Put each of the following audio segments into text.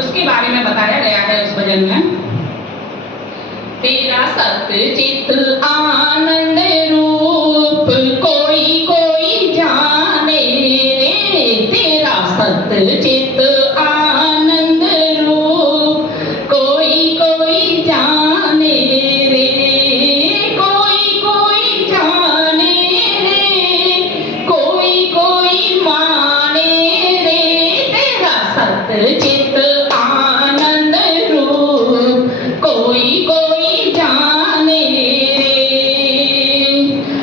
उसके बारे में बताया गया है उस भजन में। तेरा सत्य चित आनंद रूप कोई कोई जाने रे, तेरा सत्य चित आनंद रूप कोई कोई जाने रे, कोई कोई जाने रे, कोई कोई माने रे, तेरा सत्य चित आनंद रूप कोई कोई जाने रे।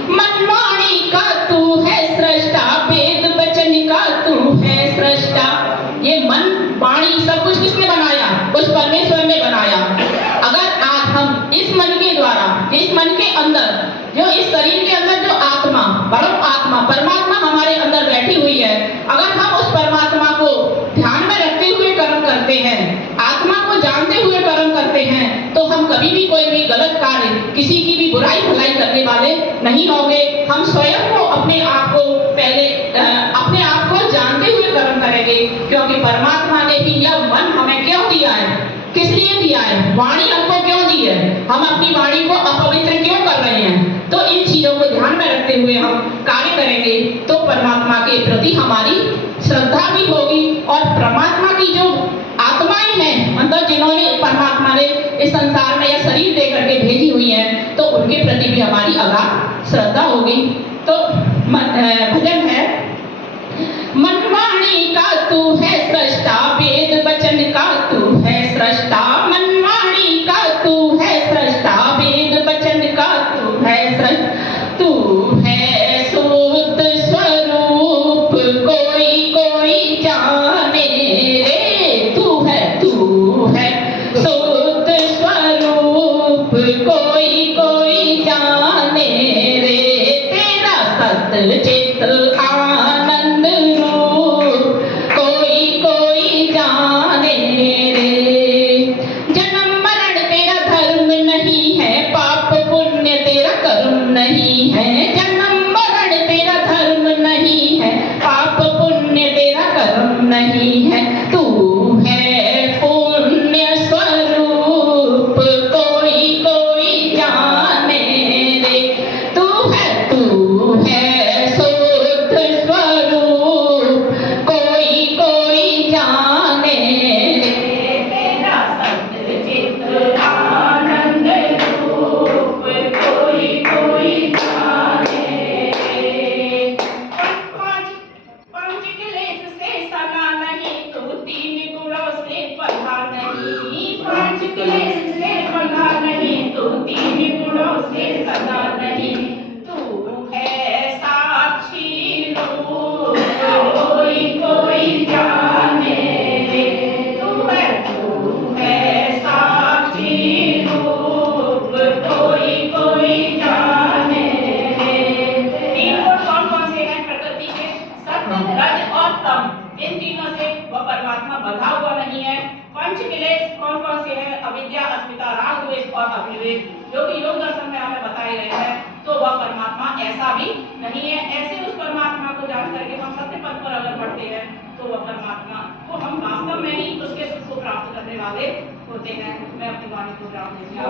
मनवाणी का तू है सृष्टा, वेद वचन का तू है सृष्टा। ये मन वाणी सब कुछ किसने बनाया? उस परमेश्वर ने बनाया। अगर आज हम इस मन के द्वारा, इस मन के अंदर, जो इस शरीर के अंदर जो आत्मा, बड़ो आत्मा परमात्मा हमारे अंदर बैठी हुई है, अगर हम उस परमात्मा को ध्यान में रखते हुए कर्म करते हैं, आत्मा को जानते हुए कर्म करते हैं, तो हम कभी भी कोई भी गलत कार्य, किसी की भी बुराई भलाई करने वाले नहीं होंगे। हम स्वयं को अपने आप को पहले अपने आप को जानते हुए कर्म करेंगे, क्योंकि परमात्मा ने भी यह मन हमें क्यों दिया है, किस लिए दिया है, वाणी हमको क्यों दी है, हम अपनी वाणी को अपवित्र क्यों कर रहे हैं। तो इन चीजों को ध्यान में रखते हुए हम कार्य करेंगे तो परमात्मा के प्रति हमारी श्रद्धा भी होगी, और परमात्मा की जो आत्माएं हैं, मतलब जिन्होंने परमात्मा ने इस संसार में यह शरीर दे करके भेजी हुई है, तो उनके प्रति भी हमारी अगाध श्रद्धा होगी। तो भजन है, मनवाणी का तू है सृष्टा, वेद वचन का तू है सृष्टा, मनवाणी का तू है सृष्टा, वेद वचन का तू है सृष्टा, तू है शुद्ध स्वरूप कोई कोई जाने रे, तू है शुद्ध स्वरूप कोई कोई जाने रे, तेरा सत्य चित आनंद रूप कोई कोई जाने रे। जन्म मरण तेरा धर्म नहीं है, पाप पुण्य तेरा कर्म नहीं है, जन्म मरण तेरा धर्म नहीं है, पाप पुण्य तेरा कर्म नहीं है, तू है पुण्य स्वरूप कोई कोई जाने रे, तू है शुद्ध स्वरूप कोई कोई जाने रे, तेरा सत्य चित आनंद रूप कोई कोई जाने रे। पंच क्लेश से सना नहीं, तू तीन गुणों से बंधा नहीं, पंच क्लेश से बंधा नहीं, तू तीन गुणों से सदा नहीं, तू है साक्षी रूप कोई कोई जाने रे, तू है साक्षी रूप कोई कोई जाने रे। तीन गुण कौन कौन से हैं प्रकृति के? सत्व, रज और तम। इन तीनों से वह परमात्मा बंधा हुआ नहीं है। पंच क्लेश कौन कौन से हैं? अविद्या, अस्मिता, राग, द्वेष और अभिनिवेश, जो कि योग दर्शन में हमें बताए गए हैं। तो वह परमात्मा ऐसा भी नहीं है। ऐसे उस परमात्मा को जान करके हम सत्य पथ पर अगर बढ़ते हैं, तो वह परमात्मा को हम वास्तव में ही उसके सुख को प्राप्त करने वाले होते हैं। मैं अपनी वाणी को विराम देती हूँ।